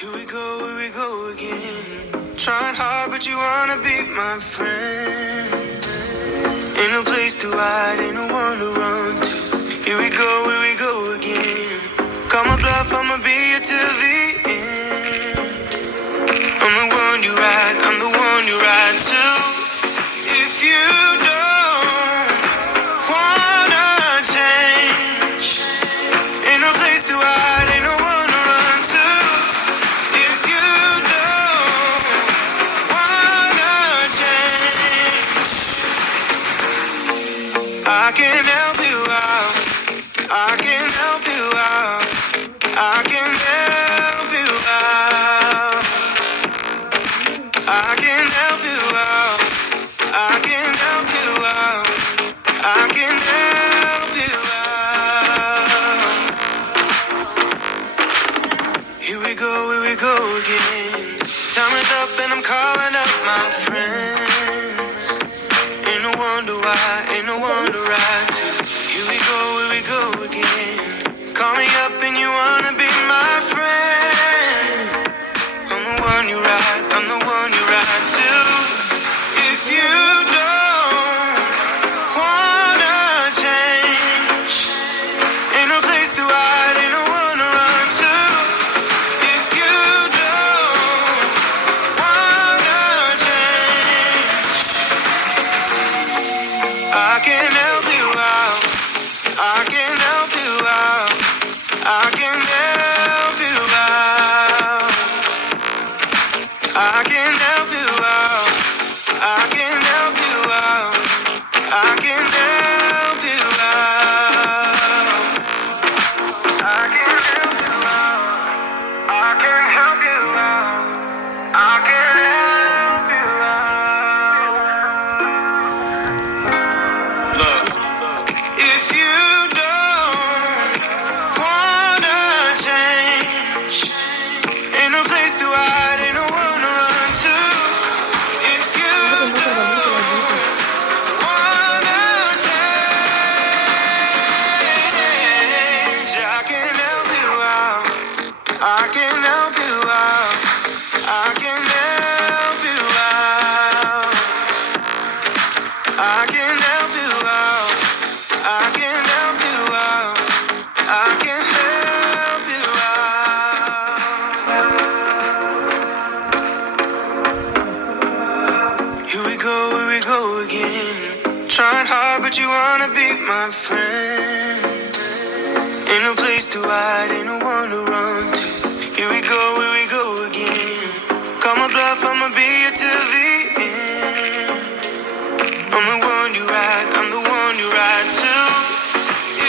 here we go again. Trying hard, but you wanna be my friend. Ain't no place to hide, ain't no one to run to. Here we go again. Call my bluff, I'ma be here till the end. I'm the one you ride, I'm the one you ride to. If you don't wanna change, ain't no place to hide, ain't no one to run to. If you don't wanna change, I can help you out, I can help you out, I can help you out, I can help you out, I can help you out, I can help you out. Here we go again. Time is up and I'm calling up my friends. Ain't no wonder why, ain't no wonder right to. Here we go again. Call me up and you wanna be my friend. I'm the one you ride, I'm the one you ride to. If you don't wanna change, ain't no place to hide, ain't no one to run to. If you don't wanna change, I can help you out, I can help you out, I can help you out, I can help you out, I can help you out, I can help you out, I can help you out, I can help you out, I can help you out. Look, if you don't wanna change, ain't no place to hide, ain't no one to run to. If you don't wanna change, I can help you out, I can help you out, I can help you out, I can help you out, I can help you out, I can help you out. Here we go again. Trying hard, but you wanna be my friend. Ain't no place to hide, ain't no one to run to. Here we go again. Call my bluff, I'ma be here till the end. I'm the one you ride, I'm the one you ride to.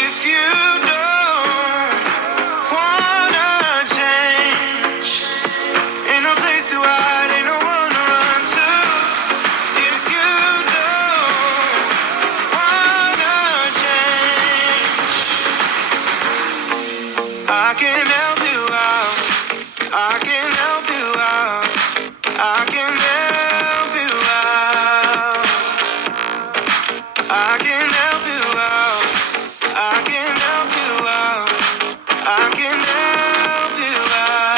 If you don't wanna change, ain't no place to hide, ain't no one to run to. If you don't wanna change, I can help you out, I can help you out, I can help you out, I can help you out, I can help you out, I can help you out.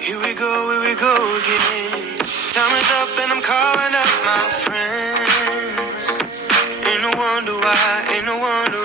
Here we go again. Time is up and I'm calling up my friends. Ain't no wonder why, ain't no wonder